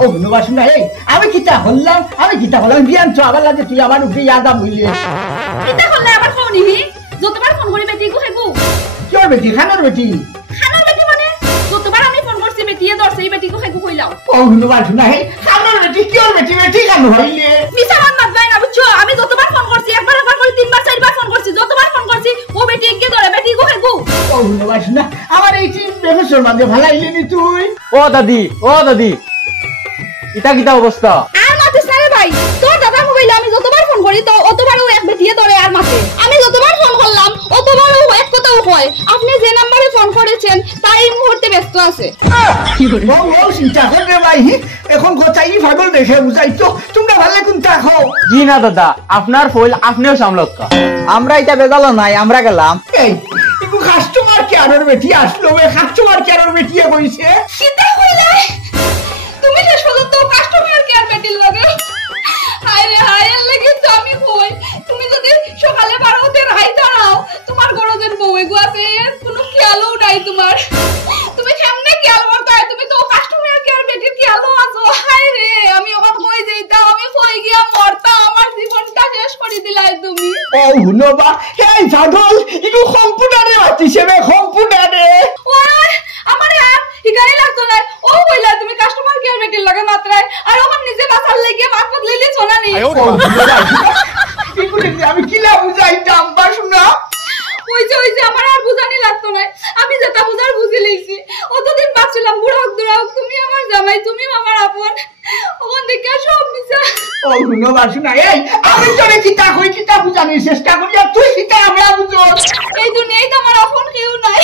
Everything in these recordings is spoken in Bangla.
ও ধন্যবাদ শুনা এই আমি কিতা হল্লাম বিয়ান তো আবার লাগে তুই আমার উপরে ইয়াদা বইলে কিতা হল্লা আবার কোনি যতবার ফোন করি বেটি গো খাইবো কি ওর বেটি খানার বেটি মানে যতবার আমি ফোন করছি বেটিয়ে ধরছে এই বেটি গো খাইবো কইলাও ও ধন্যবাদ শুনা এই খানার বেটি কি ওর বেটি কেন হইলে মিছা মান মাত না বুঝছো আমি যতবার ফোন করছি একবার করে তিনবার চারবার ফোন করছি যতবার ফোন করছি ও বেটি এগিয়ে ধরে বেটি গো খাইবো ও ধন্যবাদ শুনা আমার এই চিন বেফসর মাঝে ভালাইলি নি তুই ও দাদি এটা কিটা অবস্থা আর মাতে সারে ভাই তোর দাদা মোবাইলে আমি যতবার ফোন করি তো অতবার ও এক বেটিয়ে ধরে আর মাতে আমি যতবার ফোন করলাম অতবার ও এক কথাও কয় আপনি যে নম্বরে ফোন করেছেন তাই এই মুহূর্তে ব্যস্ত আছে ও চিন্তা করে ভাই এখন কথা ই পাগল দেখে বুঝাই তো তোমরা ভালো কোনটা খাও জি না দাদা আপনার ফইল আপনিও সামলাক্কা আমরা এটা বেজালো নাই আমরা গেলাম এই একটু কাস্টমার কেয়ারের বেটি আসলো কাস্টমার কেয়ারের বেটিয়ে কইছে সীতা কইলা তুমি যে শুধু কাস্টমার কেয়ার বেটির লাগে হায় রে হায় এর লাগি তো আমি কই তুমি যদি সকালে 12তে রাই দাঁড়াও তোমার গরজের বউয়ে গুয়াতে কোনো খেয়ালও নাই তোমার তুমি কেমনে খেয়াল করতে তুমি তো কাস্টমার কেয়ার বেটির খেয়ালও আছো হায় রে আমি ওখান কই যাইতাম আমি কই গিয়া মরতা আমার জীবনটা শেষ করে দিলাই তুমি ও হুনবা এই জাদল ইগো কম্পিউটারে বাতিছে কম্পিউটারে ওই আমারে ইগাই লাগতো না ও কইলা তুমি কাস্টমার কেয়ার বেটির লাগে মাত্রায় আর ওখান নিজে বাসার লাগি মাত বদলাইলে চলা নেই আমি কিলা বুঝাইতাম বা শুনা ওই যে আমার আর বুঝানি লাগতো না আমি যেটা বুঝার বুঝি লইছি অতদিন বাঁচছিলাম বুড়াক দুড়াক তুমি আমার জামাই তুমি আমার আপন ওখান থেকে সব মিছা ও হুনবা শুনা এই আমি তোরে কিতা কই কিতা বুঝানোর চেষ্টা করি আর তুই কিতা আমরা বুঝো এই দুনিয়ায় তো আমার আপন কেউ নাই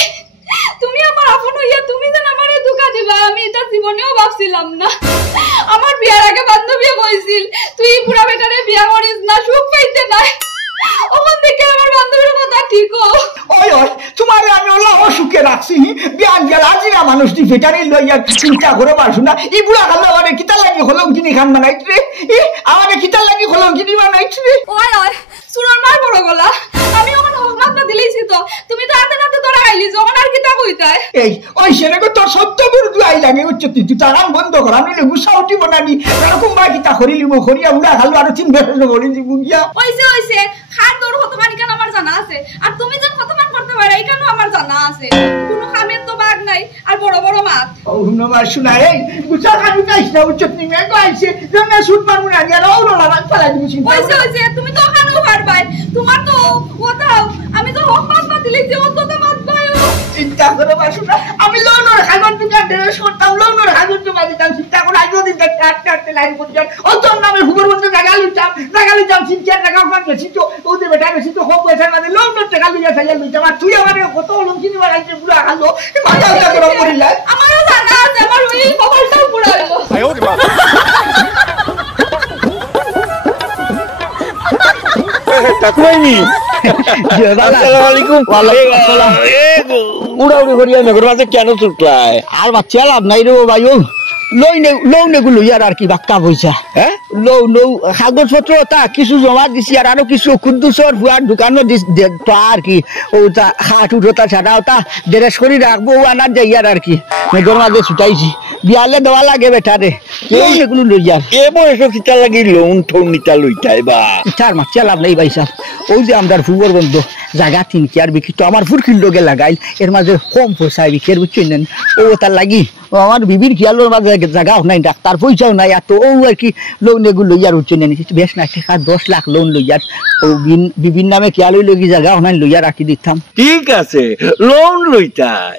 তুমি আমার আপন হইয়া তুমি যেন আমারে ধোঁকা দিবা আমি এটা জীবনেও ভাবছিলাম না আমার বিয়ার আগে বান্ধবী কইছিল তুই পুরা বেটারে বিয়া করিস না সুখ পাইতে নাই ওখান থেকে আমার বান্ধবীর কথা ঠিক ওই তোমার আমি ওলা অসুখে রাখছি বিয়ান গেল আজিরা মানুষ দি ভেটারি লইয়া চিন্তা করে পারছো না ই বুড়া গেল আমারে কিতা লাগি হলম কিনি খান বানাইছ রে আমারে কিতা লাগি হলম কিনি বানাইছ রে ওই সুরন মার বড় গলা আমি ওখান হকমাত না দিলেইছি তো তুমি তো হাতে নাতে ধরা আইলি যখন আর কিতা কইতাই এই ওই সেনেকে তোর সত্য বিরুদ্ধে আই লাগে উচ্চ তুই তার বন্ধ কর আমি গুসা উঠি বানানি এরকম বা কিতা করিলি মো করিয়া উড়া খালো আর তিন বেশ করি দিব গিয়া ওইছে খান তোর হতমান কেন আমার জানা আছে আর তুমি যেন হতমান করতে পারো এই কেন আমার জানা আছে কোনো খামের তো বাগ নাই আর বড় বড় মাছ ও হুনবা শুনা এই গুসা খাবি কাইছ না উচ্চ তুমি মে কইছে জন্য সুট মারু না গেল ওর লাগা ফেলা দিবি চিন্তা ওইছে তুমি তো খানো পারবাই তোমার তো ওটাও আমি তো হকমাত না দিলেইছি অত তো মাছ পায়ো চিন্তা করে বাসু না আমি লোনর খাগন তুমি ড্রেস করতাম লোনর খাগন তুমি দিতাম চিন্তা করে আইও দিন কাটতে লাইন করতে ও তোর নামে হুবর বন্ধ জাগালিতাম চিন্তা টাকা বেশি তো ওদের বেটা বেশি তো হোক পয়সা না লোনর টাকা লইয়া খাইয়া লইতাম আর তুই আমারে কত লোন কিনি বাড়াইতে পুরা খালো মাথা উঠা করে পড়িলা আমারও জানা আছে আমার ওই মোবাইলটাও পুরা গেল আয়ো রে বাবা তাকুইনি আসসালামু আলাইকুম ওয়ালাইকুম আসসালাম উড়াউড়ি করিয়া মেঘর মাঝে কেন ছুটলাই আর বাচ্চা লাভ নাই রে ভাইও লৌনে গুলো ইয়ার আর কি বাক্কা পয়সা হ্যাঁ লৌ কাগজ পত্র তা কিছু জমা দিছি আর আরো কিছু কুদ্দুসর ভুয়ার দোকানে আর কি ওটা হাট উঠোটা ছাড়া ওটা ড্রেস করে রাখবো ও আনার যাই আর কি মেঘর মাঝে ছুটাইছি বিয়ালে দেওয়া লাগে বেটারে এগুলো লইয়ার এ বয়স কিতা লাগি লোন ঠোন নিতা লইতাই বা চার মাস চালাম নেই ভাই সাহেব ওই যে আমার ফুবর বন্ধ জায়গা তিন কি আর বিক্রি তো আমার ফুরকির লোকে লাগাইল এর মাঝে কম পয়সায় বিক্রি বুঝছেন ও তার লাগি আমার বিবির খেয়ালোর মাঝে জায়গাও নাই ডাক্তার পয়সাও নাই আর তো ও আর কি লোন এগুলো লইয়ার উচ্চেন বেশ না টাকা 10 লাখ লোন লইয়ার ও বিভিন্ন নামে খেয়ালই লগি জায়গাও নাই লইয়া রাখি দিতাম ঠিক আছে লোন লইতাই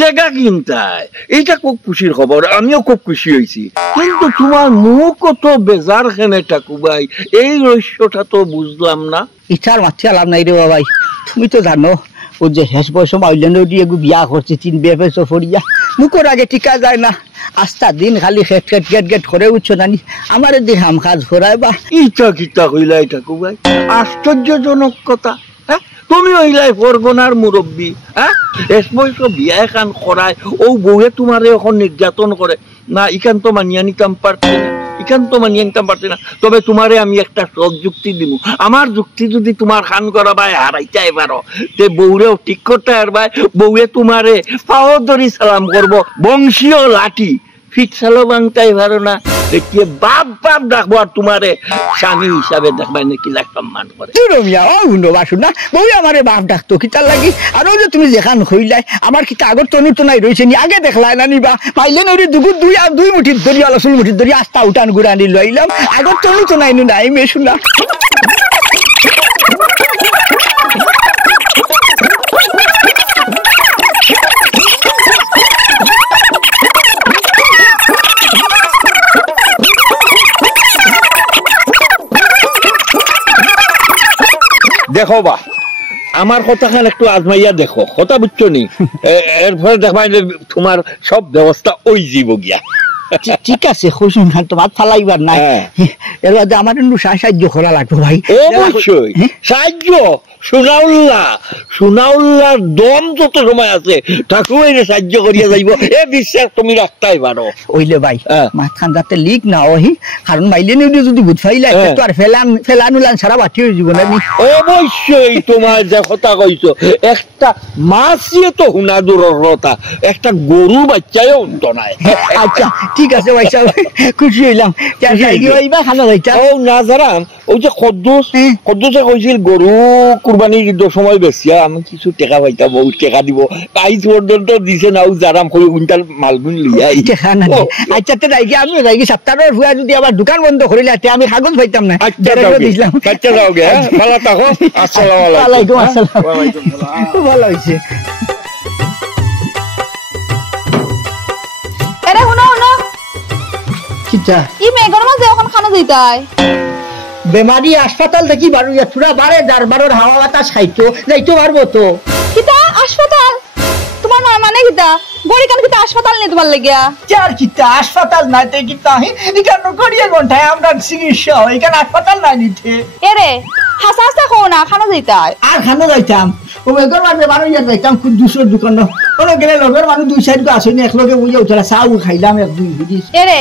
জায়গা কিনতাই এটা খুব খুশির খবর আমিও খুব খুশি হয়েছি কিন্তু তোমার মুখ কত বেজার খেনে ঠাকুবাই এই রহস্যটা তো বুঝলাম না ইচ্ছার মাছ চালাম নাই রে বাবাই তুমি তো জানো ও যে শেষ বয়স মাইলেন্দ্র দিয়ে বিয়া করছে 3 বেফেসো ফরিয়া মুখর আগে টিকা যায় না আস্তা দিন খালি খেট করে উঠছো নানি আমার দেহ হাম কাজ করায় বা ইটা কিতা হইলাই ঠাকুবাই আশ্চর্যজনক কথা হ্যাঁ তুমি হইলাই ফরগনার মুরব্বী হ্যাঁ শেষ বয়স বিয়া এখান করায় ও বউয়ে তোমারে এখন নির্যাতন করে না ইখান তো মানিয়া নিতাম পারছি না তবে তোমারে আমি একটা সৎ যুক্তি দিব আমার যুক্তি যদি তোমার খান করা ভাই হারাইতে পারো তে বউরেও ঠিক করতে পারবা বউয়ে তোমারে পাও ধরি সালাম করব বংশীয় লাঠি ফিট সালো বাংতাই পারো না দেখিয়ে বাপ বাপ ডাকবো আর তোমারে স্বামী হিসাবে দেখবাই নাকি লাখ সম্মান করে তুই রমিয়া ও শুনো বাসুন না বউ আমারে বাপ ডাকতো কিতার লাগি আর ওই যে তুমি যেখান হইলাই আমার কিতা আগর তনু তো নাই রয়েছে নি আগে দেখলাই না নিবা পাইলে নরি দুই মুঠির ধরি আলসুল মুঠির ধরি আস্তা উঠান গুড়ানি লইলাম আগর তনু তো নাই নাই মে শুনা দেখো বা আমার কথাখান একটু আজমাইয়া দেখো কথা বুঝছো নি এরপরে দেখবা তোমার সব ব্যবস্থা ওই জীব গিয়া ঠিক আছে খুশুন খান তোমার ফালাইবার নাই এর মধ্যে আমার একটু সাহায্য করা লাগবে ভাই অবশ্যই সাহায্য সোনাউল্লার দম যত সময় আছে তাকেও সাহায্য করিয়া যাইব এ বিশ্বাস তুমি রাখতেই পারো ওইলে ভাই মাঝখান যাতে লিক না ওহি কারণ মাইলে নিউডি যদি বুঝ ফাইলে তো আর ফেলানুলান সারা বাটি হয়ে যাব না অবশ্যই তোমার যে কথা কইছো একটা মাছিয়ে তো হুনা দূরের কথা একটা গরু বাচ্চাও উন্ত নাই আচ্ছা ঠিক আছে ভাই সাহেব খুশি হইলাম ভাইবা খানা যাইতা ও না জারাম ওই যে কদ্দুসে কইছিল গরু কুরবানির ঈদের সময় বেশি আমি কিছু টাকা পাইতাম বহুত টাকা দিব আইজ পর্যন্ত দিছে না জারাম কই কুইন্টাল মালগুন লিয়া টাকা না আচ্ছা তে রাইগে আমি রাইগে সপ্তাহের ফুয়া যদি আবার দোকান বন্ধ করিলে আমি কাগজ পাইতাম না দিলাম আচ্ছা যাও গে ভালো থাকো আসসালামু আলাইকুম আসসালাম ওয়া আলাইকুম আসসালাম খুব ভালো হইছে এরে হুনো কিটা ই মেঘর মাঝে এখন খানা যাইতাই বেমারি হাসপাতাল দেখি বারু চূড়া বারে দারবারের হাওয়া বাতাস খাইতো যাইতো পারবো তো কিতা হাসপাতাল তোমার না মানে কিতা গড়ি কান কিতা হাসপাতাল নিয়ে তোমার লাগিয়া চার কিতা হাসপাতাল নাই তো কিতা এখানে করিয়ে ঘন্টায় আমরা চিকিৎসা হয় এখানে হাসপাতাল নাই নিতে এরে হাসা হাসা কো না খানা যাইতাই আর খানো যাইতাম ও মেঘর মাঝে বারো যাইতাম খুব দুশোর দোকান ওরা গেলে লগের মানুষ দুই সাইড আসেনি একলগে বুঝে উঠে চাও খাইলাম এক দুই বুঝিস এরে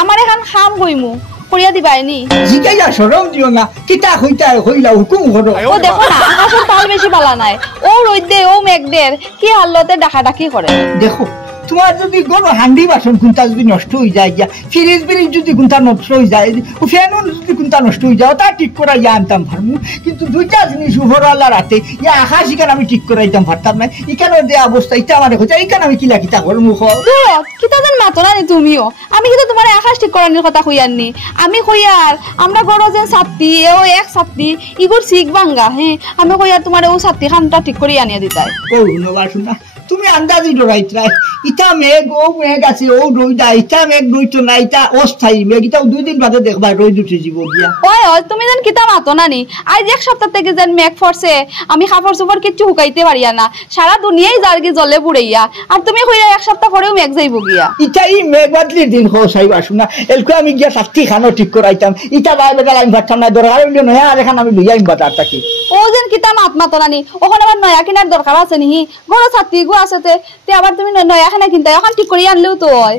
আমার এখন খাম কইমু করিয়া দিবাইনি জিগাইয়া সরম দিও না কিতা হইতা হইলা হুকুম করো ও দেখো না আকাশের তাল বেশি বালা নাই ও রইদে ও মেঘদের কি হালতে ডাকাডাকি করে দেখো তোমার যদি গরু হান্ডি বাসন কোনটা যদি নষ্ট হয়ে যায় গিয়া ফ্রিজ ব্রিজ যদি কোনটা নষ্ট হয়ে যায় ফ্যানও যদি কোনটা নষ্ট হয়ে যায় তা ঠিক করা ইয়া আনতাম পারমু কিন্তু দুইটা জিনিস উপরওয়ালা রাতে ইয়া আকাশ ইখানে আমি ঠিক করাইতাম পারতাম না ইখানে যে অবস্থা ইটা আমার হচ্ছে এইখানে আমি কিলা কিতা করমু কিতা যেন মাতো না তুমিও আমি কিন্তু তোমার আকাশ ঠিক করানোর কথা কইয়ারনি আমি কইয়ার আমরা গরো যে ছাত্রী ও এক ছাত্রী ইগুর শিখ বাঙ্গা হ্যাঁ আমি কইয়ার তোমার ও ছাত্রী খানটা ঠিক করে আনিয়ে দিতাই ও ধন্যবাদ শুনা তুমি আন্দাজি ডরাইতরাই ইটা মেঘ ও মেঘ আছে ও রইদা ইটা মেঘ রইতো না ইটা অস্থায়ী মেঘ ইটাও 2 দিন বাদে দেখবা রইদ উঠে যাব গিয়া ওই তুমি যেন কিতা মাতো নানি আজ এক সপ্তাহ থেকে যেন মেঘ ফরছে আমি কাপড় চোপড় কিচ্ছু হুকাইতে পারিয়া না সারা দুনিয়াই জারগি জলে বুড়াইয়া আর তুমি কইরা এক সপ্তাহ পরেও মেঘ যাইব গিয়া ইটা ই মেঘ বাদলির দিন হো সাইবা শুনা এলকো আমি গিয়া সাথী খানো ঠিক করাইতাম ইটা বাই বেগাল আমি ভাততাম না দরকার হইলো না আর এখন আমি লইয়াই বাজারটাকে ও যেন কিতা মাতো নানি ওখানে আবার নয়া কিনার দরকার আছে নি বড় ছাত্রী গো আছে তে আবার তুমি নয়া খানা কিনতে এখন ঠিক করে আনলেও তো হয়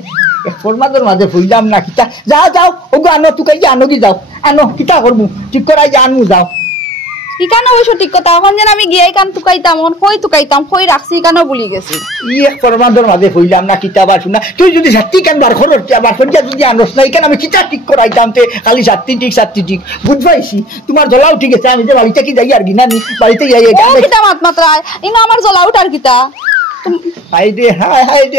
ফরমাদের মাঝে ফুইলাম না কিতা যাও যাও ওগো আনো তুকাই আনো কি যাও আনো কিতা করবো ঠিক করাই যে আনমু যাও ইকানো ওই সঠিক কথা এখন যেন আমি গিয়ে কান তুকাইতাম কই রাখছি ইকানো বলি গেছি ই এক ফরমাদের মাঝে ফুইলাম না কিতা বার শুনা তুই যদি সাথী কান বার খরচ বার খরচা যদি আনোস না এখানে আমি কিতা ঠিক করাইতাম তে খালি সাথী ঠিক বুঝবাইছি তোমার জ্বলাও ঠিক আছে আমি যে বাড়িতে কি যাই আর গিনা নি বাড়িতে যাই কিতা মাত্রায় ইনো আমার জ্বলা উঠার কিতা হাই দে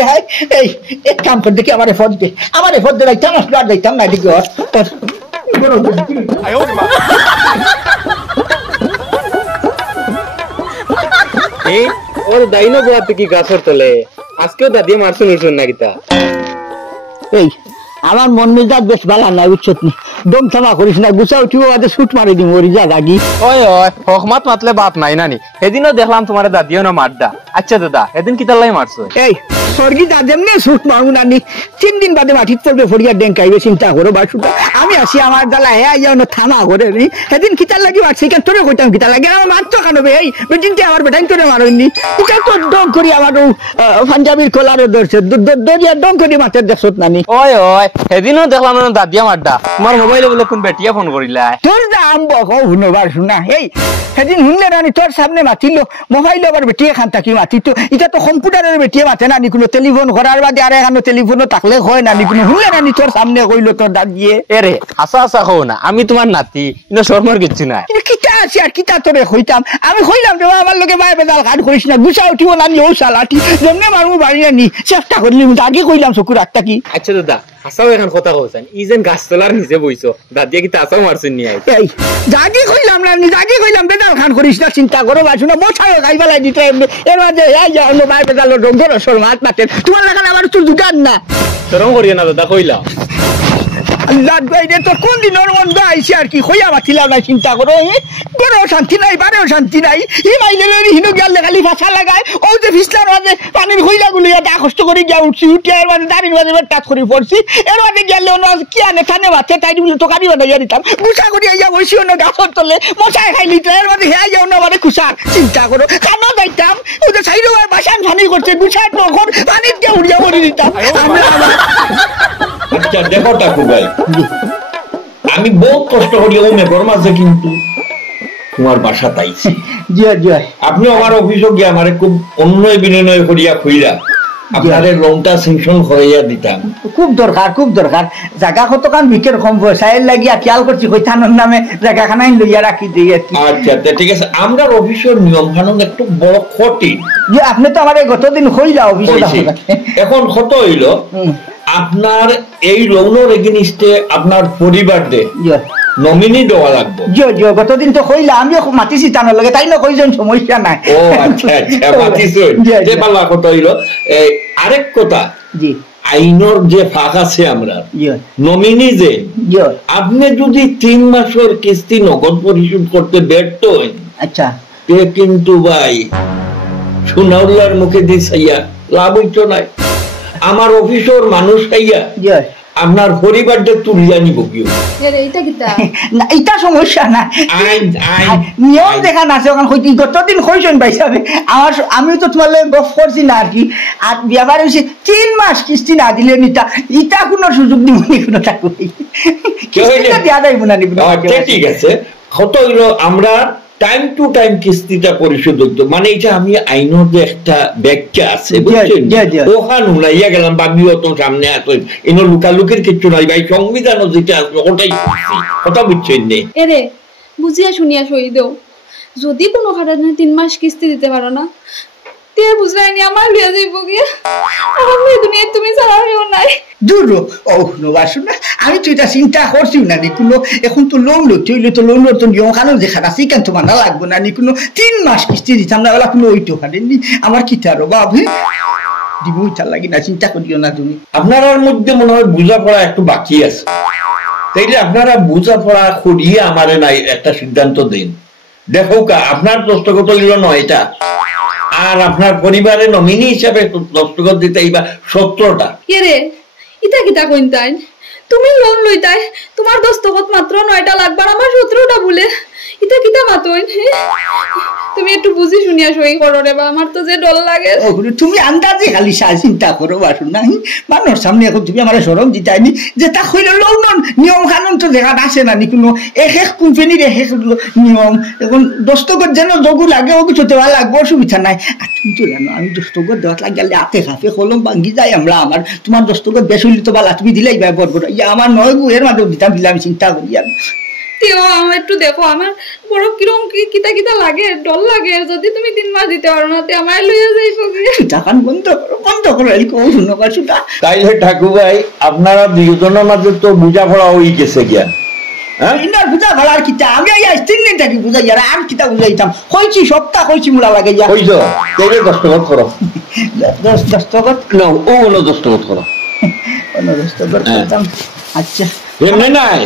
হাই এই এক কাম কর দেখি আমার ফোন দে লাইতাম আসলে আর যাইতাম না দেখি ওর দাইনো গোয়াতে কি গাছর তলে আজকেও দাদিয়ে মারছো নিশুন না কিতা এই আমার মন মেজাজ বেশ ভালো না উচ্চত নি দম থামা করিস না গুছা উঠিও আদে শুট মারি দিম ওরি যা লাগি ওই হকমাত মাতলে বাপ নাই নানি সেদিনও দেখলাম তোমার দাদিও না মারদা আচ্ছা দাদা এদিন কিতার লাই মারছো এই স্বর্গী দাদেম নে শুট মারু নানি 3 দিন বাদে মাটিত পড়বে ফড়িয়া ডেঙ্কাইবে চিন্তা করো বাসুটা আমি আসি আমার দালা হে আইয়া না থামা করে নি সেদিন কিতার লাগি মারছি কেন তোরে কইতাম কিতার লাগি আমার মারতো কেন বে এই বেদিনতে আমার বেটাইন তোরে মারইনি এটা তো ডং করি আমার পাঞ্জাবির কলারে ধরছে দরিয়া ডং করি মারতে দেখছত নানি ওই সেদিনও দেখলাম না দাদিয়া মারদা তোমার মোবাইলে বলে কোন বেটিয়া ফোন করিলা তোর দাম বকো শুনবার শুনা এই সেদিন শুনলে রানি তোর সামনে মাতিল মোবাইল আবার বেটিয়ে খান থাকি মাতিত এটা তো কম্পিউটারের বেটিয়ে মাতে না নি কোনো টেলিফোন করার বাদে আর এখানে টেলিফোনও থাকলে হয় না নি কোনো শুনলে রানি তোর সামনে কইলো তোর দাঁত দিয়ে এরে হাসা হাসা হো না আমি তোমার নাতি ইনো শর্মার কিচ্ছু নাই কিতা আছে আর কিতা তোরে কইতাম আমি কইলাম রে আমার লগে ভাই বেদাল কাট করিস না গুছা উঠিও না নি ও শালাটি যেমনে মারমু বাড়ি না নি চেষ্টা করলি আগে কইলাম চকুর একটা কি আচ্ছা দাদা হাসাও এখন কথা কইছেন ই যেন গাছতলার নিচে বইছো দাদিয়া কি তাসাও মারছেন নি আই এই জাগি কইলাম না নি জাগি কইলাম বেদাল খান করিস না চিন্তা করো বাসু না মোছাও গাইবালাই দিতে এর মাঝে এই যে অন্য ভাই বেদাল ডঙ্গর সর মাত মাতে তোমার লাগান আবার তুই দুটান না শরম করিও না দাদা কইলা আল্লাহ গাইরে তো কোন দিনের মন্দ আইছে আর কি কইয়া বাতিলাম না চিন্তা করো গরো শান্তি নাই বারেও শান্তি নাই ই মাইলের হিনো গেলে খালি ফাঁসা লাগায় ও যে ফিসলার মাঝে পানির হইলা গুলো দা কষ্ট করে গিয়া উঠছি উঠে এর মাঝে দাঁড়ির মাঝে টাচ করে পড়ছি এর মাঝে গেলে অন্য কি আনে খানে বাচ্চা তাই বলে তো কারি বানাইয়া দিতাম গুছা করি আইয়া বসি অন্য গাছর তলে মশায় খাই নিতে এর মাঝে হ্যাঁ যাও না মানে খুশার চিন্তা করো কানো যাইতাম ও যে সাইড বাসান ফানি করছে গুছায় তখন পানির দিয়ে উড়িয়া পড়ে দিতাম আচ্ছা দেখো টাকু ভাই আমি বহুত কষ্ট করি ও মেঘর মাঝে কিন্তু তোমার বাসা তাইছি জিয়া জিয়া আপনি আমার অফিসে গিয়ে আমার খুব অন্যয় বিনয় করিয়া খুইলা আপনাদের লোনটা সেংশন করাইয়া দিতাম খুব দরকার জায়গা কতখান বিকের কম পয়সায় লাগিয়া খেয়াল করছি কইথানোর নামে জায়গাখানাই লইয়া রাখি দিই আর কি আচ্ছা ঠিক আছে আমরা অফিসের নিয়ম কানুন একটু বড় কঠিন যে আপনি তো আমার গতদিন হইলা অফিসে এখন কত হইল আপনার এই লোনের এগেইনস্টে আপনার পরিবার দে নমিনি দেওয়া লাগবে গতদিন তো হইলা আমিও মাতিছি তানোর লগে তাই না কইজন সমস্যা নাই ও আচ্ছা মাতিছেন যে বালা কত হইল আরেক কথা জি আইনর যে ফাঁক আছে আমরা নমিনি যে আপনি যদি 3 মাসের কিস্তি নগদ পরিশোধ করতে ব্যর্থ হন আচ্ছা কিন্তু ভাই সোনাউল্লার মুখে দিছাইয়া লাভ হইতো নাই আমার অফিসের মানুষ খাইয়া আপনার পরিবারটা তুলিয়া নিব কি এটা সমস্যা না নিয়ম দেখা আছে ওখানে গতদিন কইছেন ভাই সাহেব আমিও তো তোমার গফ করছি না আর কি আর ব্যাপার হয়েছে 3 মাস কিস্তি না দিলে নিতা ইটা কোনো সুযোগ দিব নি কোনো টাকা কিস্তিটা দেওয়া যাইব না নিব ঠিক আছে কত হইল আমরা টাইম টু টাইম কিস্তিটা পরিশোধ হইতো মানে এটা আমি আইনের যে একটা ব্যাখ্যা আছে বুঝছেন ওখানে উড়াইয়া গেলাম বাবিও তো সামনে আসো এনো লুকালুকির কিছু নাই ভাই সংবিধান যেটা আছে ওটাই কথা বুঝছেন নে এরে বুঝিয়া শুনিয়া সই দেও যদি কোনো কারণে 3 মাস কিস্তি দিতে পারো না তে বুঝলাইনি আমার লইয়া যাইব গিয়া আমার এই দুনিয়ায় তুমি ছাড়া কেউ নাই দূর ও নবাসু না আমি তো এটা চিন্তা করছি না নি কোনো এখন তো লোন লইতে হইলে তো লোন তো নিয়ম কানুন যে খারাপ সেই তো মানা লাগবে না নি কোনো 3 মাস কিস্তি দিতাম না ওলা কোনো ওইটো পারেনি আমার কি তার বাবু দিব ইচ্ছা লাগি না চিন্তা করিও না তুমি আপনার মধ্যে মনে হয় বোঝাপড়া একটু বাকি আছে তাইলে আপনারা বোঝাপড়া করিয়ে আমারে নাই একটা সিদ্ধান্ত দিন দেখো কা আপনার দস্তখত হইল নয় এটা আর আপনার পরিবারের নমিনি হিসাবে দস্তখত দিতে এইবা 17টা এরে ইটা কিটা কইতাই তুমি লোন লইতাই তোমার দস্তখত মাত্র 9টা লাগবে আর আমার 17টা বলে ইটা কিটা মাতই তুমি একটু বুঝি শুনিয়া সই করো রে বা আমার তো যে ডর লাগে তুমি আন্দাজে খালি চিন্তা করো বাসু নাই মানুষ সামনে এখন তুমি আমার শরম দিতাইনি যে তা হইল লোন নিয়ম কানুন তো দেখা আসে না নি কোনো এক কোম্পানির এক নিয়ম এখন দস্তখত যেন যোগু লাগে ও কিছু দেওয়া লাগবে অসুবিধা নাই আর তুমি তো জানো আমি দস্তখত দেওয়া লাগলে হাতে খাফে কলম ভাঙ্গি যাই আমরা আমার তোমার দস্তখত বেশ হইলে তো বালা তুমি দিলাই ভাই বড় ইয়া আমার নয় গু এর মাঝে দিলাম চিন্তা করি আর তেও আমার একটু দেখো আমার বড় কিরম কিটা কিটা লাগে ডর লাগে যদি তুমি 3 মাস দিতে পারো না তে আমার লইয়া যাইবো কি টাকান বন্ধ করো এই কোন শুনো বাসুটা তাইলে ঠাকুর ভাই আপনারা দুজনের মাঝে তো বুঝাপড়া হই গেছে গিয়া হ্যাঁ ইনার বুঝা ভালার কিটা আমি আই 3 দিন থাকি বুঝাই আর কিটা বুঝাইতাম কইছি সপ্তাহ কইছি মুলা লাগে যা কইছো তেরে দস্তখত করো দস্তখত নাও ও হলো দস্তখত করো ওনো দস্তখত করতাম আচ্ছা এমনে নাই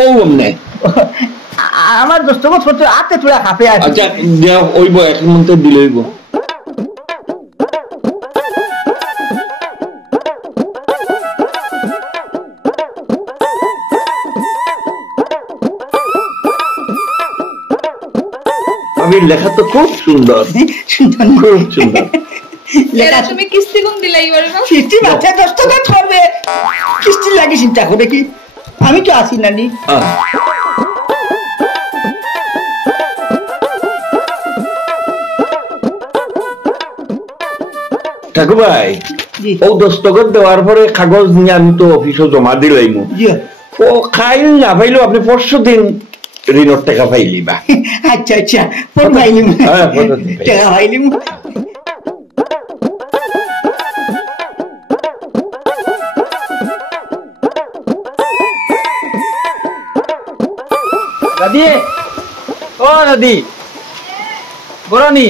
ও এমনে আমার দস্তখত করতে হাতে তোলা খাপে আছে আচ্ছা দেও ওইব এক মন্তে দিলইব আমি লেখা তো খুব সুন্দর খুব সুন্দর লেখা তুমি কিস্তি কোন দিলাই পারো না কিস্তি মাথায় দস্তখত করবে কিস্তি লাগি চিন্তা করে কি আমি তো আছি নানি। ঠাকুর ভাই জি। ও দস্তখত দেওয়ার পরে কাগজ নিয়ে আমি তো অফিসে জমা দিলাইমু। জি। ও খাইল না পাইলেও আপনি পরশু দিন ঋণের টাকা পাইলি বা। আচ্ছা আচ্ছা, ফোন পাইলিম, হ্যাঁ, ফোন পাইলি। টাকা পাইলিম। দাদি, ও দাদি, বড়নি,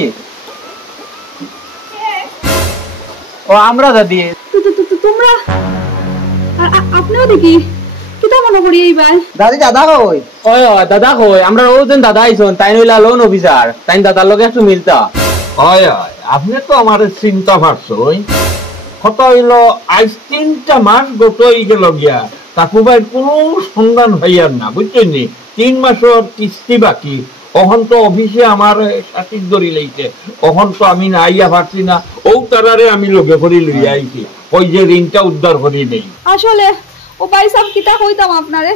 ও আমরা দাদি। তোমরা আপনিও দেখি কিতা মনে করি এইবার দাদি দাদা কই? ওই দাদা কই, আমরা ও যেন দাদা আইছন, তাই নইলা লোন অফিসার, তাই দাদার লগে একটু মিলতা। হয় হয়, আপনি তো আমার চিন্তা পারছই। কত হইল আজ 3টা মাস গত হয়ে গেল গিয়া, কাকু ভাই কোনো সন্ধান হইয়ার না, বুঝছেন নি? 3 মাসের কিস্তি বাকি। অহন তো অফিসে আমার সাথী ধরি লইছে, অহন তো আমি না আইয়া পারছি না। ও তারারে আমি লগে করে লইয়া আইছি, ওই যে ঋণটা উদ্ধার করি নেই। আসলে ও ভাই সাহেব কিতা কইতাম আপনারে,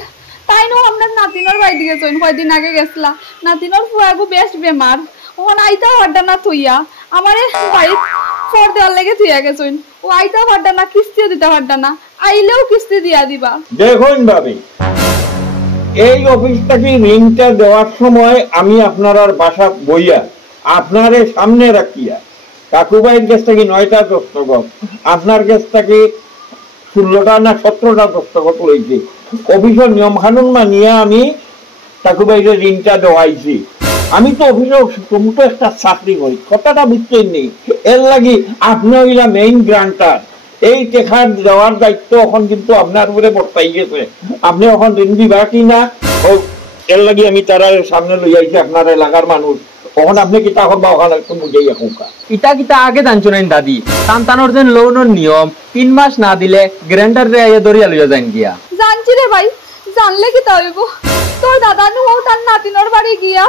তাই নো আপনার নাতিনোর বাড়ি গেছেন, কয়দিন আগে গেছলা। নাতিনোর ফুয়াগু বেশ বেমার, ওখান আইতা পারডা না থইয়া আমারে বাড়ি ফর দেওয়ার লেগে থইয়া গেছেন। ও আইতা পারডা না, কিস্তিও দিতে পারডা না, আইলেও কিস্তি দিয়া দিবা। দেখুন ভাবি, এই অফিসটাকে ঋণটা দেওয়ার সময় আমি আপনার আর বাসা বইয়া আপনারে সামনে রাখিয়া কাকুবাইয়ের কাছ থেকে 9টা দস্তখত, আপনার কাছ থেকে 16টা না 17টা দস্তখত লইছি। অফিসের নিয়ম কানুন মানিয়ে আমি কাকুবাইয়ের ঋণটা দেওয়াইছি। আমি তো অফিসে তো একটা চাকরি করি, কথাটা বুঝতেই নেই। এর লাগি আপনি হইলা মেইন গ্রান্টার, এই টেকার দেওয়ার দায়িত্ব এখন কিন্তু আপনার উপরে বর্তাই গেছে। আপনি এখন ঋণ দিবা কি না, এর লাগি আমি তারা সামনে লই আইছি আপনার এলাকার মানুষ। তখন আপনি কিতা করবা ওখানে একটু বুঝাই এখনকার। ইটা কিতা আগে জানছো না দাদি, সন্তানোর যেন লোনের নিয়ম 3 মাস না দিলে গ্যারান্টার রে আইয়া দরিয়া লইয়া যান গিয়া। জানছি রে ভাই, জানলে কিতা হইব? তোর দাদা নু তার নাতিনোর বাড়ি গিয়া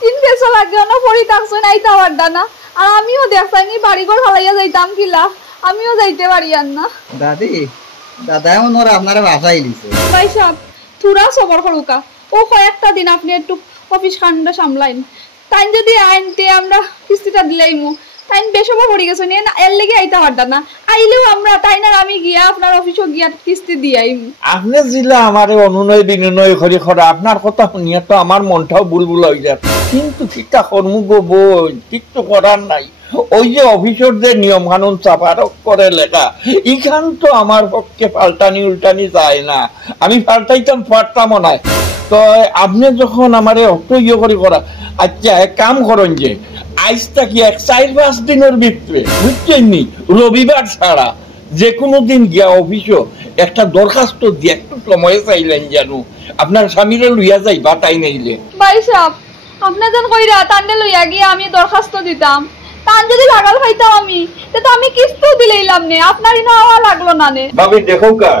3 বছর লাগে না পড়ি থাকছে না, আইতা পারডা না। আর আমিও দেখছাইনি বাড়িঘর ফালাইয়া যাইতাম কিলা, আমিও যাইতে পারি আর না। দাদি দাদাই মনে হয় আপনারা বাসাই দিছে। ভাই সাহেব তুরা সবর করুকা, ও কয়েকটা দিন আপনি একটু অফিস কান্ডা সামলাইন। তাই যদি আইনতে আমরা কিস্তিটা দিলাইমু, তাই বেসবা পড়ি গেছে নিয়ে না, এর লেগে আইতা পারডা না। আইলেও আমরা তাই না আমি গিয়া আপনার অফিসে গিয়া কিস্তি দিয়াইমু। আপনি জিলা আমারে অনুনয় বিনয় করে খরা, আপনার কথা শুনিয়া তো আমার মনটাও বুলবুল হয়ে যায়। কিন্তু কিতা কর্ম গো বই, কিছু করার নাই। ওই যে অফিসের যে নিয়ম কানুন চাপার করে লেখা, এখান তো আমার পক্ষে পাল্টানি উল্টানি যায় না। আমি পাল্টাইতাম পারতামও না। তো আপনি যখন আমারে অত ইয়ে করে করা, আচ্ছা এক কাম করেন যে আজটা কি 4-5 দিনের ভিতরে, বুঝছেন নি, রবিবার ছাড়া যে কোনো দিন গিয়া অফিসও একটা দরখাস্ত দিয়ে একটু সময় চাইলেন জানো, আপনার স্বামীরে লইয়া যাইবা তাই নাইলে। ভাই সাহেব আপনি যেন কইরা তান্ডে লইয়া গিয়া আমি দরখাস্ত দিতাম, তান যদি লাগাল খাইতাম আমি, তো আমি কিস্তিও দিলেইলাম নে, আপনারই না হওয়া লাগলো না নে। ভাবি দেখো কা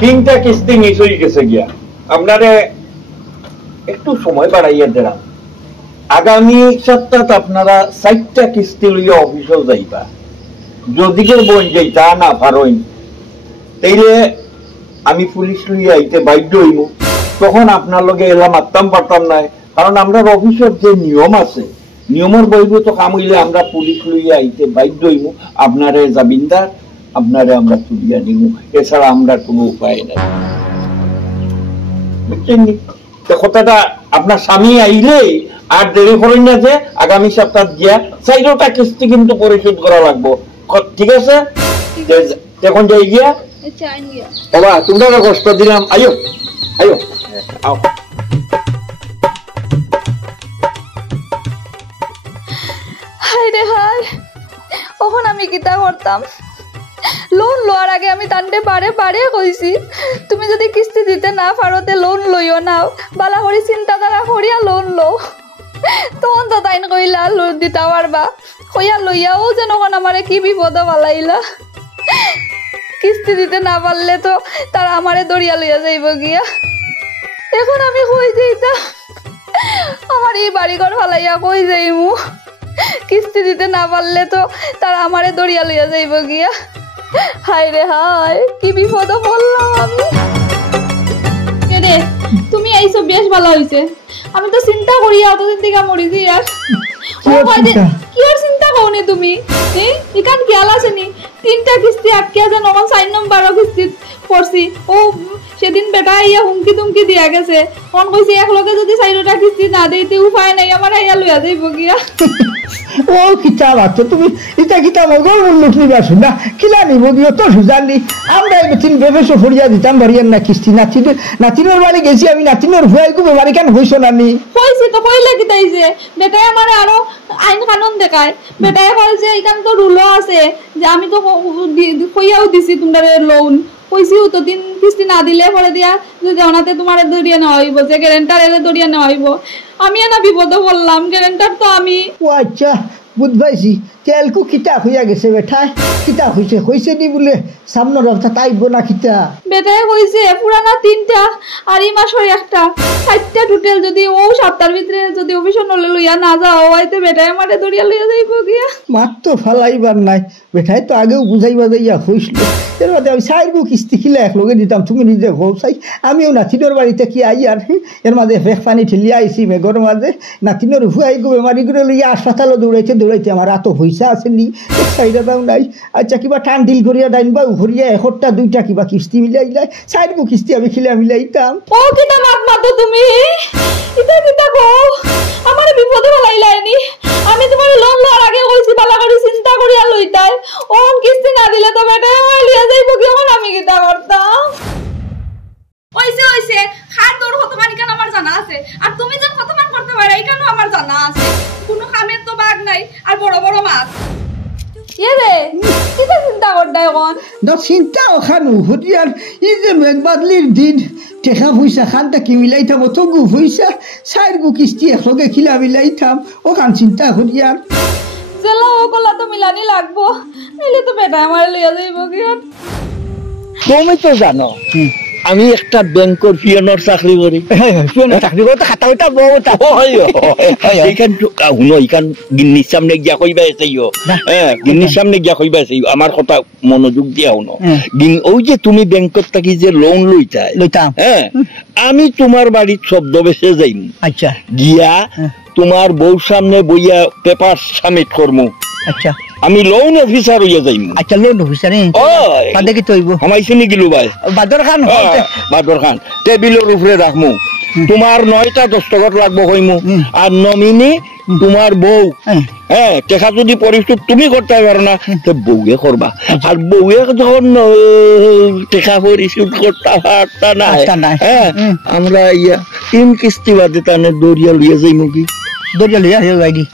3টা কিস্তি মিস হয়ে গেছে গিয়া, আপনারে একটু সময় বাড়াইয়া দিলাম। আগামী সপ্তাহ আপনারা 4টা কিস্তি লইয়া অফিসে যাইবা। যদি কেউ বন যাইতা না পারইন, তাইলে আমি পুলিশ লইয়া আইতে বাধ্য হইব। তখন আপনার লগে এলা মারতাম পারতাম নাই, কারণ আমরা অফিসের যে নিয়ম আছে, নিয়মের বহির্ভূত কাম হইলে আমরা পুলিশ লইয়া আইতে বাধ্য হইব। আপনারে জামিনদার, আপনারে আমরা তুলিয়া নিব, এছাড়া আমরা কোনো উপায় নাই। বুঝছেন নি? কথাটা আপনার স্বামী আইলে আর দেরি করেন না, যে আগামী সপ্তাহ গিয়া 4টা কিস্তি কিন্তু পরিশোধ করা লাগবো। ঠিক আছে, এখন যাই গিয়া। আচ্ছা আইন গিয়া বাবা তোমরা কষ্ট দিলাম, আয়ো আয়ো আও। হাই রে হাই, ওখন আমি কিতা করতাম? লোন লোয়ার আগে আমি তান্ডে বারে বারে কইছি, তুমি যদি কিস্তি দিতে না পারোতে লোন লইও না, বালা করে চিন্তাধারা করিয়া লোন লো। তখন তো তাইন কইলা লোন দিতে পারবা, কইয়া লইয়াও যেন ওখান আমারে কি বিপদ বালাইলা। কিস্তি দিতে না পারলে তো তারা আমারে দরিয়া লইয়া যাইব গিয়া। এখন আমি কই যাইতা, আমার এই বাড়িঘর ফালাইয়া কই যাইমু? কিস্তি দিতে না পারলে তো তারা আমারে দরিয়া লইয়া যাইব গিয়া। হায় রে হায়, কি বিপদ পড়লাম আমি। রে তুমি এইসো বেশ ভালো হইছে আমি তো চিন্তা করি অতদিন থেকে মরিছি আর কি আর চিন্তা করনি তুমি এখান খেয়াল আসেনি 3টা কিস্তি আটকে আছে 9 নম্বর 12 কিস্তি পড়ছি ও সেদিন বেটা ইয়া হুমকি তুমকি দিয়া গেছে কোন কইছি এক লগে যদি 4টা কিস্তি না দেইতে উপায় নাই আমার আইয়া লইয়া যাইব গিয়া ও কিতা বাত তুমি ইটা কিতা মগর মুল্লুক নিবা শুনা কিলা নিব গিয়ে তো সুজানি আমরা তিন বেবেশো ফরিয়া দিতাম বাড়িয়ার না কিস্তি নাতিনের বাড়ি গেছি আমি নাতিনের ভুয়াই কো বেমারি কেন হইছ না নি হইছে তো কইলা কিতাইছে বেটাই আমার আরো আইন কানুন দেখায় বেটাই বলছে এখান তো রুলও আছে যে আমি তো কইয়াও দিছি তোমার লোন কইছিও তো 3 কিস্তি না দিলে পরে দিয়া যদি অনাতে তোমার দরিয়া নেওয়া হইব যে গ্যারান্টার এলে দরিয়া নেওয়া হইব আমি না বিপদে বললাম গ্যারান্টার তো আমি ও আচ্ছা বুঝবাইছি তেলকু কিতা হইয়া গেছে বেঠাই কিতা হইছে নি বলে সামনে রাখতা তাইব না কিতা বেটাই কইছে পুরানা 3টা আর এই মাসের একটা 7টা টোটাল যদি ও 7টার ভিতরে যদি অফিসে নলে লইয়া না যাও হইতে বেটাই আমারে দরিয়া লইয়া যাইব গিয়া মাত্র ফালাইবার নাই বেঠাই তো আগেও বুঝাইবা যাইয়া হইছিল এর মধ্যে আমি সাইরবু কিস্তি খিলা এক লগে দিতাম তুমি নিজে হোক চাই আমিও নাতিনোর বাড়িতে কি আই আর এর মাঝে ফেক পানি ঠেলিয়া আইছি মেঘর মাঝে নাতিনোর হুয়াই গো বেমারি করে লইয়া হাসপাতালে দৌড়াইতে আমার এত পয়সা আসেনি সাইডাটাও নাই আচ্ছা কিবা টান ডিল করিয়া ডাইনবা উভরিয়া 1টা 2টা কিবা কিস্তি মিলাইলাই সাইরবু কিস্তি আমি খিলা মিলাইতাম ও কিটা মাত তুমি কিটা গো আমার বিপদে ফলাইলাইনি আমি তোমার লোন লওয়ার আগে কইছি বালা করে চিন্তা করিয়া লইতাই ওন কিস্তি না দিলে তো বেটা লিয়া যাইব কি আমি কিটা করতাম ওইছে খাট দৌড় হতমান কেন আমার জানা আছে আর তুমি যখন হতমান করতে পারো এই কেন আমার জানা আছে কোনো কামের তো বাগ নাই আর বড় বড় মাছ রে কিটা চিন্তা করতাই কোন চিন্তা ওখানো হরিয়ার এই যে মেঘবাদলির দিন টেকা পয়সা খানটা কি মিলাইতাম অত গু পয়সা সাইরবু কিস্তি একলগে খিলা মিলাইতাম ওখান চিন্তা হরিয়ার জেলা ও কলা তো মিলানি লাগবো নাইলে তো বেটা আমার লইয়া যাইব কি তুমি তো জানো আমি একটা ব্যাংকের পিয়নের চাকরি করি পিয়নের চাকরি করতে খাতা ওইটা বউটা এইখান শুনো এইখান গিন্নির সামনে গিয়া কইবা এসেইও গিন্নির সামনে গিয়া কইবা এসেইও আমার কথা মনোযোগ দিয়া শুনো ওই যে তুমি ব্যাংকের থাকি যে লোন লইতাম হ্যাঁ আমি তোমার বাড়ির শব্দ বেসে যাইম আচ্ছা গিয়া তোমার বউর সামনে বইয়া পেপার সাবমিট করমু আচ্ছা আমি লোন অফিসার হইয়া যাইম আচ্ছা লোন অফিসার পাদে কি তইব আমাইছে নি গিলু ভাই বাদর খান টেবিলের উপরে রাখমু তোমার 9টা দস্তখত লাগবো কইমু আর নমিনি তোমার বউ হ্যাঁ টেকা যদি পরিশোধ তুমি করতে পারো না তো বউয়ে করবা আর বউয়ে যখন টেকা পরিশোধ করতে পারতা না হ্যাঁ আমরা ইয়া 3 কিস্তি বাদে তানে দরিয়া লইয়া যাইমু কি দরিয়া লইয়া যাইগি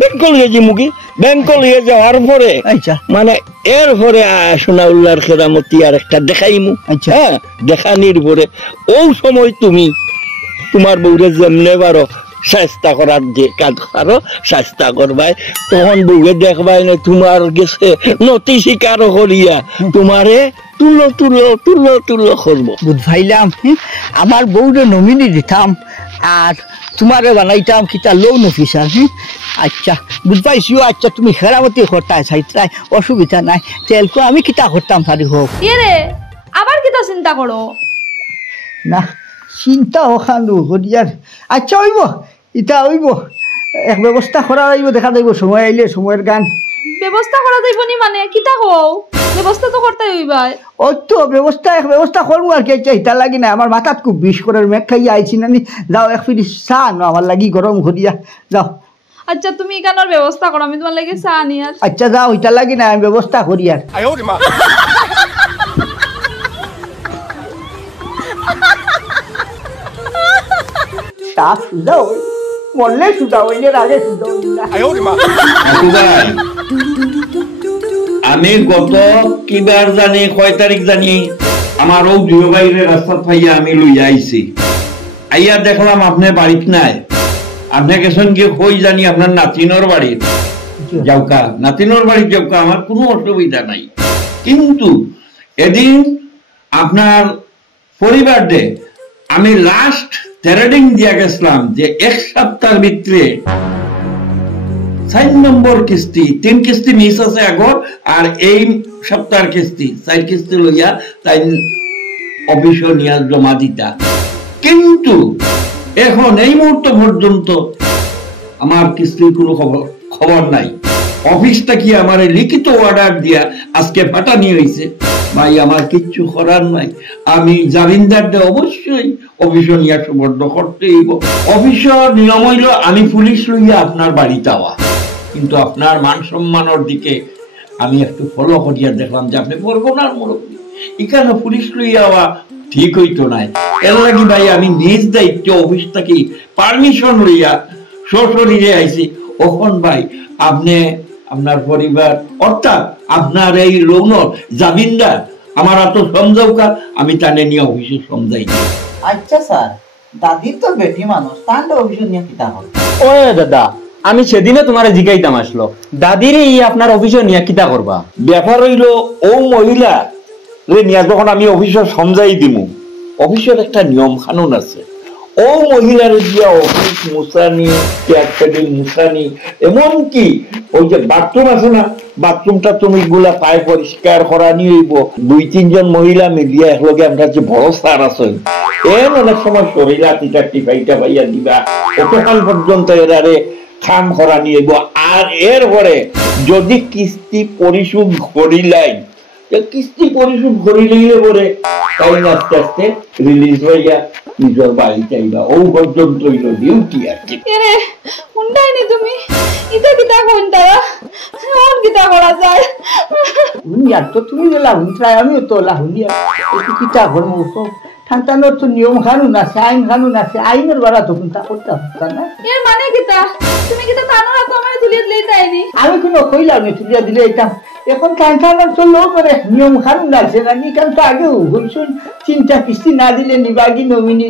ব্যাংক লইয়া যাইমু কি ব্যাংক লইয়া যাওয়ার পরে মানে এর পরে সোনাউল্লার খেরামতি আর একটা দেখাইমু হ্যাঁ দেখানির পরে ওই সময় তুমি তোমার বউরে যেমনে পারো চেষ্টা করার যে কাজ পারো চেষ্টা করবাই তখন বউয়ে দেখবাই না তোমার গেছে নতি স্বীকার করিয়া তোমারে তুলো তুলো তুলো তুলো করবো বুঝাইলাম আমার বউরে নমিনি দিতাম আর তোমারে বানাইতাম কিতা লোন অফিসার আচ্ছা বুঝবাইছিও আচ্ছা তুমি খেরামতি করতাই চাইতাই অসুবিধা নাই তেলকো আমি কিতা করতাম পারি হোক রে আবার কিতা চিন্তা করো না চিন্তা ওখানো হরিয়ার আচ্ছা হইব ইটা হইব এক ব্যবস্থা করা যাইব দেখা যাইব সময় আইলে সময়ের গান ব্যবস্থা করা যাইব নি মানে কিতা কও ব্যবস্থা তো করতে হইবা ওই তো ব্যবস্থা করবো আর কি আচ্ছা ইটা লাগি না আমার মাথাত খুব বিষ করে মেঘ খাইয়া আইছি নানি যাও এক ফিরি চা ন আমার লাগি গরম হরিয়া যাও আচ্ছা তুমি এখানোর ব্যবস্থা করো আমি তোমার লাগে চা নিয়ে আচ্ছা যাও ইটা লাগি না আমি ব্যবস্থা করি আর মরলে সুদাও আগে আমি গত কিবার জানি কয় তারিখ জানি আমার ও দুই বাইরে রাস্তা পাইয়া আমি লইয়া আইছি আইয়া দেখলাম আপনি বাড়িতে নাই আপনি গেছেন কি কই জানি আপনার নাতিনোর বাড়ির যাওকা নাতিনোর বাড়ির যাওকা আমার কোনো অসুবিধা নাই কিন্তু এদিন আপনার পরিবার ডে আমি লাস্ট ট্রেডিং দিয়া গেছিলাম যে 1 সপ্তাহের ভিতরে 4 নম্বর কিস্তি 3 কিস্তি মিস আছে আগর আর এই সপ্তাহের কিস্তি 4 কিস্তি লইয়া তাই অফিসে নিয়ে জমা দিতা কিন্তু এখন এই মুহূর্ত পর্যন্ত আমার কিস্তির কোনো খবর নাই। অফিসটা কি আমার লিখিত অর্ডার দিয়া আজকে ফাটানি হয়েছে। ভাই আমার কিচ্ছু করার নাই, আমি জামিনদারদের অবশ্যই অফিসে নিয়ে সুবর্ণ করতে হইব। অফিসের নিয়ম হইল আমি পুলিশ লইয়া আপনার বাড়িতে আওয়া, কিন্তু আপনার মান সম্মানের দিকে আমি একটু ফলো করিয়া দেখলাম যে আপনি পরগনার মুরব্বী, এখানে পুলিশ লইয়া আওয়া ঠিক হইতো নাই। এর লাগি ভাই আমি নিজ দায়িত্ব অফিস থেকে পারমিশন লইয়া সশরীরে আইছি। ওখন ভাই আপনি আপনার পরিবার অর্থাৎ আপনার এই লোনের জামিনদার আমার এত সমঝাউকা, আমি তানে নিয়ে অফিসে সমঝাই। আচ্ছা স্যার, দাদির তো বেটি মানুষ, তাহলে অফিসে নিয়ে কিতা হবে? ও দাদা, আমি সেদিনে তোমার জিগাইতাম আসলো দাদির এই আপনার অফিসে নিয়ে কিতা করবা। ব্যাপার হইল ও মহিলা রে নিয়ে যখন আমি অফিসে সমঝাই দিমু, অফিসের একটা নিয়ম কানুন আছে। ও মহিলার দিয়া অফিস মুসানি, টেবিল মুসানি, এমনকি ওই যে বাথরুম আছে না, বাথরুমটা তুমি গুলা পায়ে পরিষ্কার করা নিয়ে হইব। 2-3 মহিলা মিলিয়া একলগে আমরা যে বড় স্যার আছে অনেক সময় শরীরা টিটা পাইয়া দিবা, ওখান পর্যন্ত এরারে খাম করা নিয়ে হইব। আর এরপরে যদি কিস্তি পরিশোধ করিলাই, কিস্তি পরিশোধ করিলে পরে তাই আস্তে আস্তে রিলিজ হইয়া নিজের বাড়ি চাইবা। ও পর্যন্ত হইল ডিউটি আর কি। এরে হুন্ডাইনি তুমি ইতা কিতা কোন তারা কোন কিতা করা যায়? হুনিয়ার তো তুমি লাহুন ট্রাই, আমিও তো লাহুনিয়া কিতা করবো। ঠান্তানোর তো নিয়ম কানুন আছে, আইন কানুন আছে, আইনের বাড়া তো তা করতে পারতাম না। এর মানে কিতা? তুমি কিতা তানোরা তো আমার তুলিয়ে দিলেই তাইনি? আমি কোনো কইলাম না তুলিয়া দিলে এটা। এখন ঠান্তানোর তো লোক নিয়ম কানুন আছে না, নিকাম তো আগেও বলছুন 3টা কিস্তি না দিলে নিবাগি নমিনি।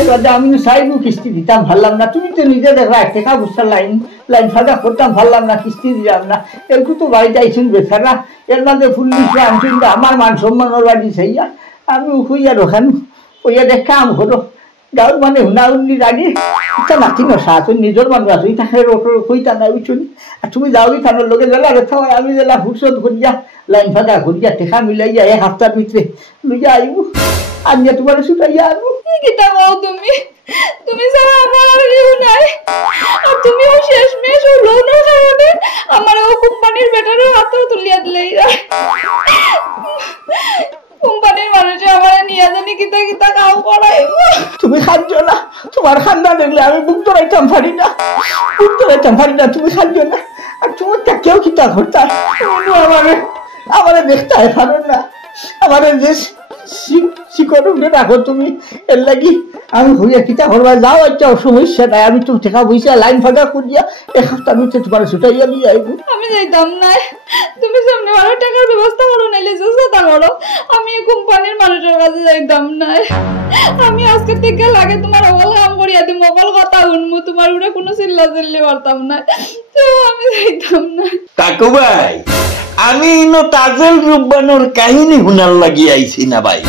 এবার আমি চাইবো কিস্তি দিতাম ভাবলাম না, তুমি তো নিজে দেখো 1 টাকা বুঝতে লাইন ফাঁকা করতাম ভাবলাম না, কিস্তি দিলাম না। এরকু তো বাড়িতে আইসুন বেচারা, এর মাঝে পুলিশ আনছুন আমার মান সম্মানের বাড়ি চাইয়া আমি উঠইয়া রখান ওইয়া দেখ কাম করো। গাঁর মানে হুনাউনি রাগি তা নাতি নশাচুন নিজের মানুষ আছো তাকে কইতা নাই উঠুন। আর তুমি যাও থানোর লোকে জেলা ব্যথা হয়, আমি জেলা ফুরসত করিয়া লাইন ফাঁকা করিয়া টেকা মিলাইয়া 1 সপ্তাহের ভিতরে লইয়া আইব, আনিয়া তোমার ছুটাইয়া আনবো। কিতা কও তুমি? তুমি ছাড়া আমার আর কেউ নাই। আর তুমিও শেষমেশ ও লোনের কারণে আমার ও কোম্পানির বেটারও হাতও তুলিয়া দিলেই কোম্পানির মানুষে আমার নিয়ে জানি কিতা কিতা কাউ করাইব। তুমি খাদ্য না, তোমার খান্না দেখলে আমি বুক ধরাইতাম পারি না, বুক ধরাইতাম পারি না। তুমি খাদ্য না, আর তোমার কেউ কিতা করতা আমারে দেখতে পারো না। আমার যে শিকড় উঠে রাখো তুমি, এর লাগি আমি হইয়া কিতা করবা যাও, একটা সমস্যা নাই। আমি তুমি ঠেকা বইসা লাইন ফাঁকা করিয়া 1 সপ্তাহ ভিতরে তোমার ছুটাইয়া নিয়ে আইব। আমি যাইতাম না, তুমি সামনে 12 টাকার ব্যবস্থা করো, নাইলে চেষ্টা করো। আমি কোম্পানির মানুষের কাছে যাইতাম না। আমি আজকে থেকে লাগে তোমার অকল কাম করিয়া দিম, অকল কথা শুনবো, তোমার উপরে কোনো চিল্লা চিল্লি পারতাম না। তো আমি যাইতাম না। কাকু ভাই, আমি তাজেল রুব্বানোর কাহিনী শুনার লাগি আইছি না ভাই।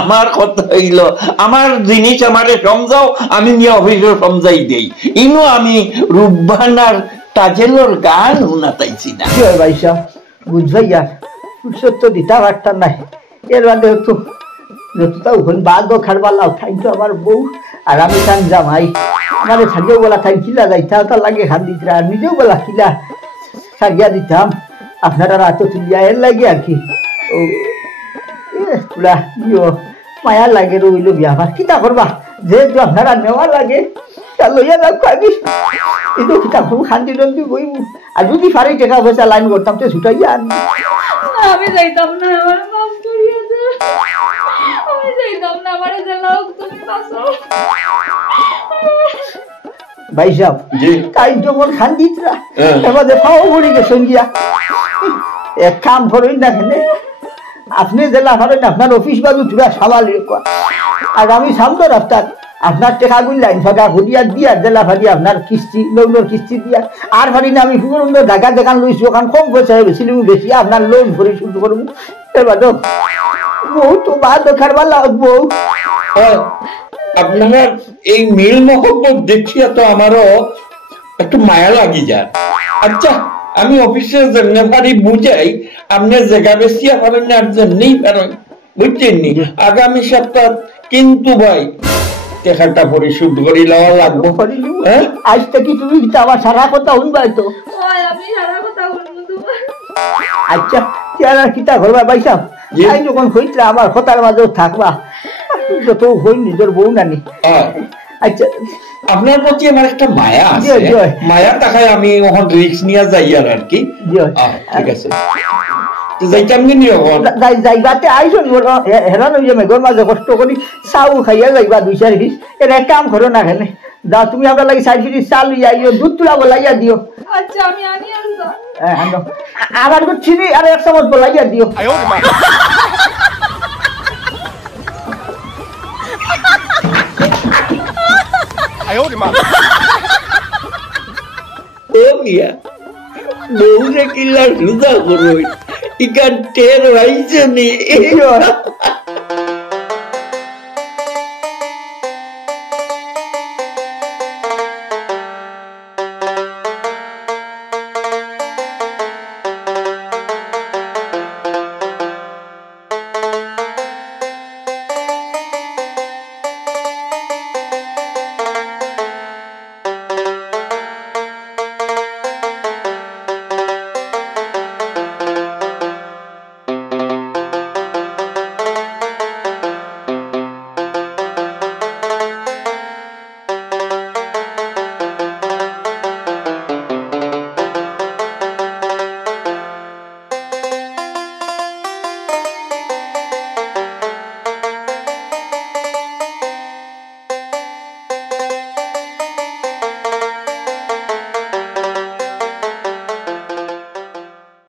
আমার কথা হইল আমার জিনিস আমারে সমঝাও, আমি নিয়ে অফিসে সমঝাই দেই। আমি রুব্বানার তাজেলের গান শুনাতাইছি না। কি হয় ভাই সাহেব, বুঝবাই আর ফুরসত তো দিতে পারতাম না। এর বাদে তো যতটাও হন বাদ খারবালাও ঠাই তো আমার বউ আর আমি তান জামাই। আমার থাকিও বলা ঠাই খিলা যাইতা তা লাগে খান দিতরা, আর নিজেও বলা খিলা সারিয়া দিতাম আপনারা রাত তুলিয়া। এর লাগে আর কি ও পুরা মায়া লাগে রইল বিয়াবার কিতা করবা, যেহেতু আপনারা নেওয়া লাগে লইয়া যাক। আমি কিন্তু কিতা খুব শান্তি টন্তি বইব, আর যদি পারি টাকা পয়সা লাইন করতাম তো ছুটাইয়া আনবো। আমি যাইতাম না, আমার মাফ করিয়া দে। আমি যাইতাম না, আমার জেলাও তুমি পাসো। ভাই সাহেব তাই যখন খান দিতরা এবার দেখাও পড়ে গেছেন গিয়া। এক কাম করেন না, খেলে আপনি জেলা পারেন আপনার অফিস বাজু তুলা সামাল, আর আমি সামতো রাস্তার আপনার টেকাগুলি লাইন ফাঁকা ঘুরিয়া দিয়া জেলা ফাঁকি আপনার কিস্তি লোনের কিস্তি দিয়া। আর ফারি না আমি পুরো ঢাকা দেখান লইছি, ওখান কম পয়সা বেশি বেশি আপনার লোন ভরে শুরু করবো। এবার বউ তো বা দেখার বেলা বউ আপনারা এই মিল মহব্বত দেখিয়া তো আমারও একটু মায়া লাগি যায়। আচ্ছা আমি অফিসে যেমনি পারি বুঝাই, আপনি জায়গা বেশিয়া পারেন না আর যেমনি পারেন, বুঝছেন নি? আগামী সপ্তাহ কিন্তু ভাই টেকাটা পরিশোধ করি লওয়া লাগবো হ্যাঁ আজ থেকে তুমি কিন্তু আমার সারা কথা শুনবাই তো ওই আমি সারা কথা বলবো তোমার আচ্ছা চেয়ার কিতা করবা বাইসাব তাই যখন হইতলে আমার কথার মাঝেও থাকবা যত হই নিজের বউ নানি আচ্ছা আপনার প্রতি আমার একটা মায়া আছে জি, জি। মায়া টাকায় আমি এখন রিস্ক নিয়ে যাই আর কি জি। ঠিক আছে তো যাইতাম কিন্তু এখন জায়গাতে আইসন বলো হেরান হয়ে যাবে মেঘর মাঝে কষ্ট করি চাউল খাইয়া যাইবা 2-4 পিস এর এক কাম করো না কেন যাও তুমি আমার লাগে 4 পিস চাল লইয়া আইও দুধ তুলা বলাইয়া দিও আচ্ছা আমি আনি আর যা আবার চিনি আর 1 চামচ বলাইয়া দিও ও মিয়া বউরে কিল্লা সুদা করো ইকান টের হইছে নি